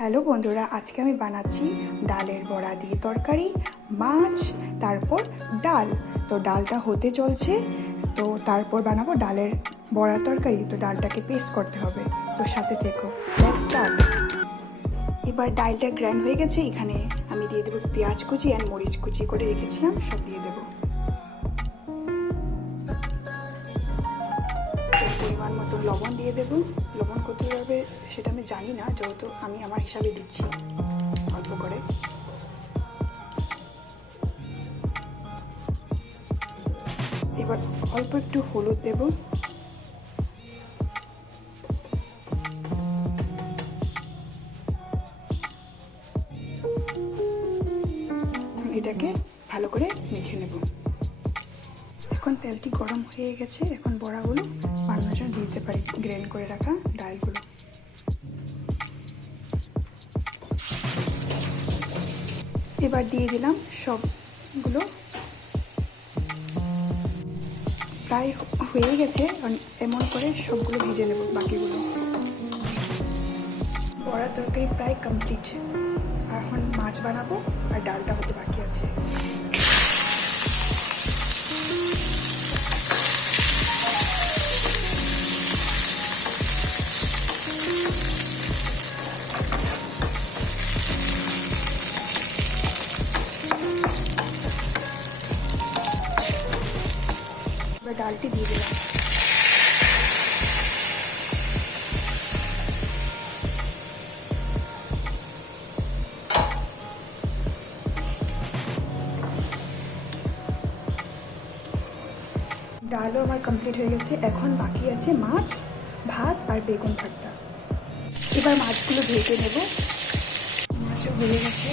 Hello বন্ধুরা, আজকে আমি বানাচ্ছি ডালের বড়া দিয়ে তরকারি, মাছ, তারপর ডাল। তো ডালটা হতে চলছে, তো তারপর বানাবো ডালের বড়া তরকারি। তো ডালটাকে পেস্ট করতে হবে, তো সাথে থেকো। Let's start. এবার ডালটা গ্রাইন্ড হয়ে গেছে, এখানে আমি দিয়ে দেবো পেঁয়াজ কুচি আর মরিচ কুচি করে রেখেছিলাম, সব দিয়ে দেবো। পরিমাণ মতো লবণ দিয়ে দেবো। লবণ কত হবে সেটা আমি জানি না, যেহেতু আমি আমার হিসাবে দিচ্ছি অল্প করে। এবার অল্প একটু হলুদ দেব। এটাকে ভালো করে মেখে নেব। এখন তেলটি গরম হয়ে গেছে, এখন বড়াগুলো বানানোর জন্য দিতে পারি গ্রাইন্ড করে রাখা ডালগুলো। এবার দিয়ে দিলাম সবগুলো। প্রায় হয়ে গেছে, এমন করে সবগুলো ভেজে নেব বাকিগুলো। বড়া তরকারি প্রায় কমপ্লিট, এখন মাছ বানাবো আর ডালটা হতে বাকি আছে। এবার ডালটি দিয়ে দিলাম। ডালও আমার কমপ্লিট হয়ে গেছে, এখন বাকি আছে মাছ, ভাত আর বেগুন ভর্তা। এবার মাছগুলো ভেজে নেব। মাছও হয়ে গেছে।